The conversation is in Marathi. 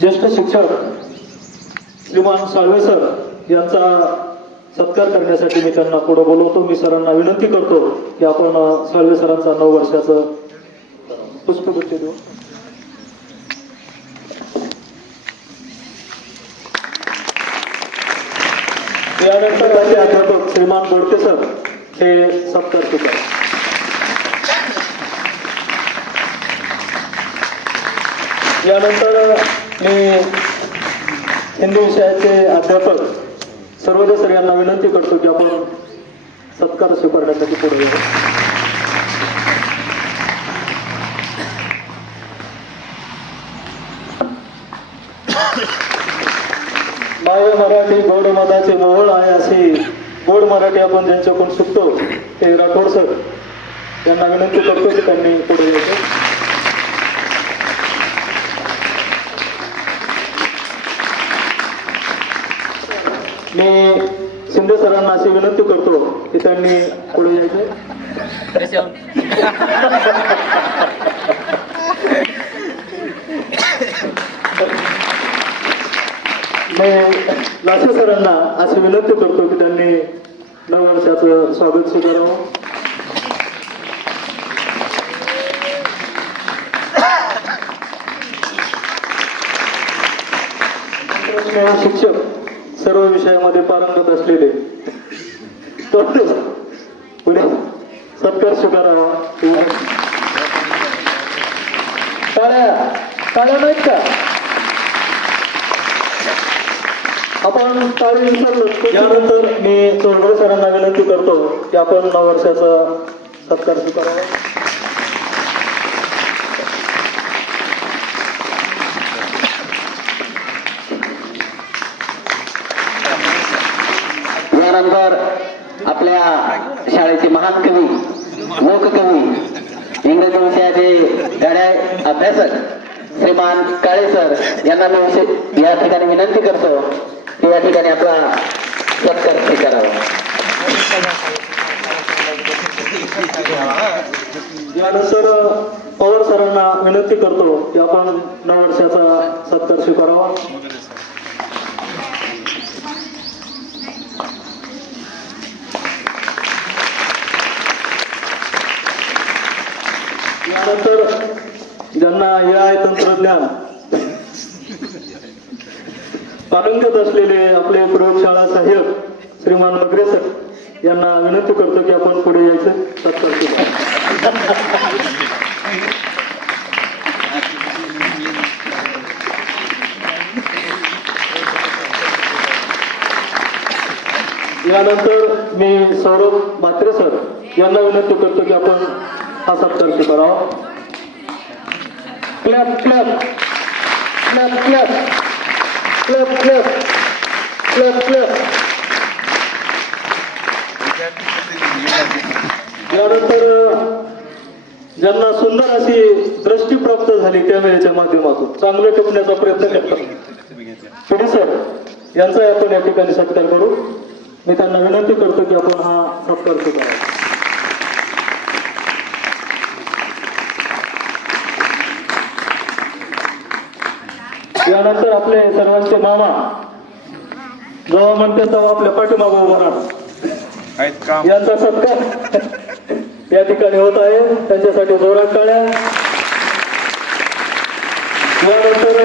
ज्येष्ठ शिक्षक श्रीमान साळवे सर यांचा सत्कार करण्यासाठी मी त्यांना पुढे बोलवतो. मी सरांना विनंती करतो की आपण साळवे सरांचा 9 वर्षाचं पुष्पगुच्छ देऊ. यानंतर माझे अध्यापक श्रीमान बोडके सर हे सत्कार स्वीकार. यानंतर मी हिंदी विषयाचे अध्यापक सर्वोदय सर यांना विनंती करतो की आपण सत्कार स्वीकारण्यासाठी पुढे येऊ. माय मराठी गोड मनाचे मोहळ आहे अशी गोड मराठी आपण ज्यांच्याकडून शिकतो ते राठोड सर यांना विनंती करतो की त्यांनी पुढे यायचं. मी शिंदे सरांना अशी विनंती करतो की त्यांनी पुढे यायचं. मी लासे सरांना अशी विनंती करतो की त्यांनी 9 वर्षाचं स्वागत स्वीकारावं. शिक्षक सर्व विषयामध्ये पारंगत असलेले पुढे सत्कार स्वीकारावा. टाळ्या नाहीत का आपण टाळी विसरलो. यानंतर मी चोरगडे सरांना विनंती करतो की आपण 9 वर्षाचा सत्कार स्वीकारावा. यानंतर आपल्या शाळेचे महान कवी लोककवी इंग्रजी विषयाचे गाड्या अभ्यासक श्रीमान काळे सर यांना मी या ठिकाणी विनंती करतो की या ठिकाणी आपला सत्कार स्वीकारावा. यानंतर पवार सरांना विनंती करतो की आपण 9 वर्षाचा सत्कार स्वीकारावा. यानंतर ज्यांना AI तंत्रज्ञान पारंगत असलेले आपले प्रयोगशाळा सहाय्यक श्रीमान मगरे सर यांना विनंती करतो की आपण पुढे यायचं सत्कार स्वीकार. यानंतर मी सौरभ म्हात्रे सर यांना विनंती करतो की आपण हा सत्कार स्वीकारावा. Clap clap clap clap clap clap clap clap. यानंतर ज्यांना सुंदर अशी दृष्टी प्राप्त झाली कॅमेऱ्याच्या माध्यमातून चांगले टिपण्याचा प्रयत्न करतात पिढी सर यांचा आपण या ठिकाणी सत्कार करू. मी त्यांना विनंती करतो की आपण हा सत्कार स्वीकारावा. यानंतर आपले सर्वांचे मामा जेव्हा म्हणते तेव्हा आपल्या पाठीमागं उभं राहणार यांचा सत्कार या ठिकाणी होत आहे. त्यांच्यासाठी जोरात टाळ्या. यानंतर